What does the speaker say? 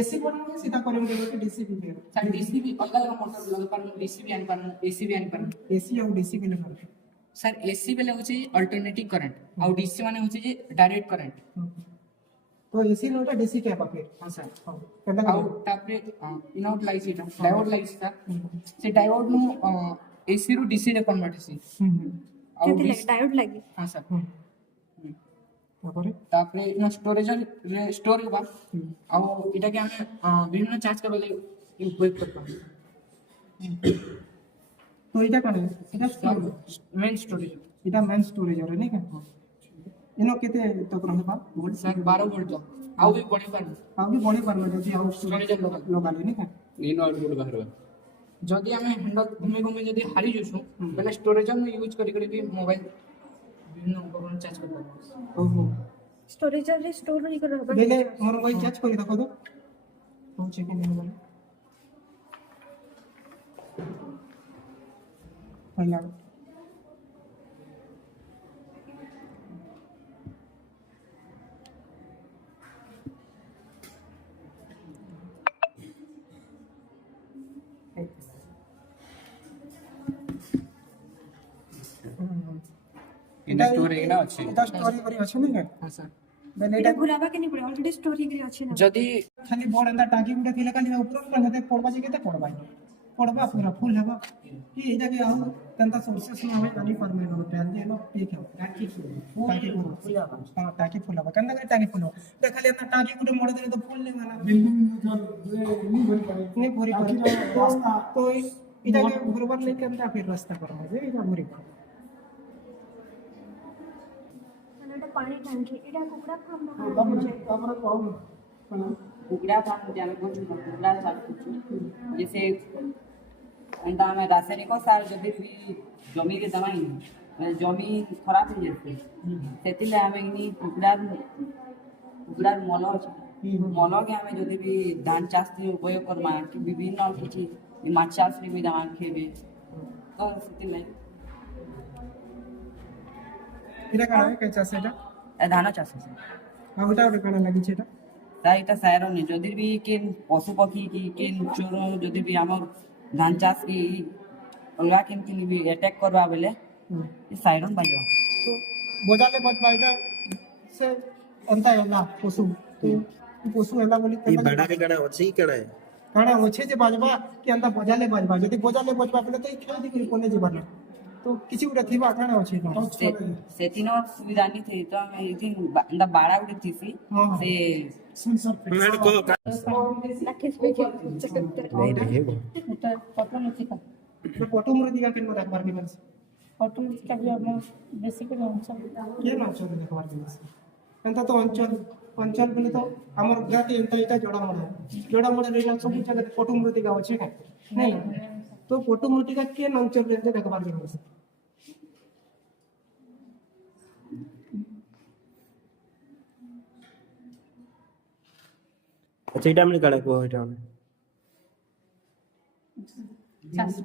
AC बनाओगे सीधा current देगा कि डीसी भी देगा? सर डीसी भी अलग अलग मोटर लगा पर डीसी भी आन पर एसी भी आन पर एसी और डीसी के लिए सर एसी बेले होची अल्टरनेटिव करंट और डीसी माने होची जे डायरेक्ट करंट तो एसी नोटा डीसी क्या पाके? हां सर केंदा ଆଉ ତାପରେ ଇନଆଉଟ୍ ଲାଗିଛି ଏଇଟା ଡାୟୋଡ୍ ଲାଗିଛି ସାର୍ ସେ ଡାୟୋଡ୍ नु ଏସି ରୁ ଡିସି ରେ କନଭର୍ଟ ହେସି ଆଉ କେତେ ଲାଗି ଡାୟୋଡ୍ ଲାଗି हां सर तापर इन स्टोरेज रे स्टोर होबा ଆଉ ଏଟା କି ଆମେ ବିଭିନ୍ନ ଚାର୍ज करले उपयोग कर पाबो तो इटा कने इटा मेन स्टोरेज इटा मेन स्टोरेज रे नहीं का इनो केते तक रहबा वोल्ट सर 12 वोल्ट तो ଆଉ ବି ବଢି पारबो आ भी बड़ी पारबा जदी आउ स्टोरेज लगा ले नहीं का इन आउटपुट बाहरबा जदी हमें हैंडल घुमे घुमे जदी हारी जसु बेले स्टोरेज में यूज करी करी भी मोबाइल বিভিন্ন उपकरण चार्ज कर पाबो ओहो स्टोरेज रे स्टोर नहीं कर रहबा बेले मोर मोबाइल चार्ज करी देखो तो पहुंचे के नहीं बोले पहला इन स्टोर है ना अच्छी इटा स्टोरी करी अछि नहीं का हां सर बेले एटा इटा भुलाबा के नहीं पड़े ऑलरेडी स्टोर ही करे अछि ना जदी खाली बड़ एंदा टाकी गुडा थिले खाली ऊपर पर हते पड़बा जे केते पड़बा पड़बा पूरा फुल हेबा कि एटा के आउ तंता सोर्सेस में हमें जानी परमे नो ध्यान दे नो ठीक है टाकी फुल हां टाकी फुल हेबा कंदा करे टाकी फुल दे खाली एंदा टाकी गुडा मोड़ दे तो फुल नहीं वाला नहीं भरी रास्ता तो इटा के भरबार ले कंदा फिर रास्ता करबा जे इटा भरी एटा पानी टंकी एटा कुकड़ा फार्म तापर पाऊ कुकड़ा फार्म जामे कुछ कुकड़ा सार कुछ जैसे अंडा में रासायनिक सार जब भी जमी के दवाई मतलब जमी खराब हो जाते सेतिले हमें इनी कुकड़ा मल मल के हमें जब भी धान चाष के उपयोग करमा कि विभिन्न किछि माछ चाष भी दवा खेबे तो सेतिले इटा का है कैसा सेटा धान चाष आ उटा उटा काना लागि छेटा তাই এটা সাইরো নি যদি भी किन पशु पक्षी की किन चोर যদি भी हमर धान चाष की अलगा किन भी अटैक करबा बेले ई साइरन बाजो तो बोजाले बजबा इटा से अंता होला पशु तो पशु होला बोली ई बड़ा के गणा अछि कणा है काना होछे जे बजबा कि अंता बोजाले बजबा जदी बोजाले बजबा पले तो ई खेल दिकरी कोने जे बना तो किसी उडा थिबा काना होछे ना सेतिनो सुविधा नहीं थी तो हम एक दिन अंदा बाड़ा उड़ी थी से मैंने को राकेश भाई के नहीं रे हेगो तो फोटो मुरे दिगा केन मदा मार दिमस ऑटोमेटिक भी हम बेसिक अंचल के ना चोर देखबार दिमस अंता तो अंचल बोले तो हमर गाके इंता इटा जोड़ा मोड़ा रेला सब जगह फोटो मुरे दिगा होछे का नहीं तो फोटो मुरे दिगा के अंचल रे देखबार दिमस अच्छा इटा हमने कड़ा को इटा चाष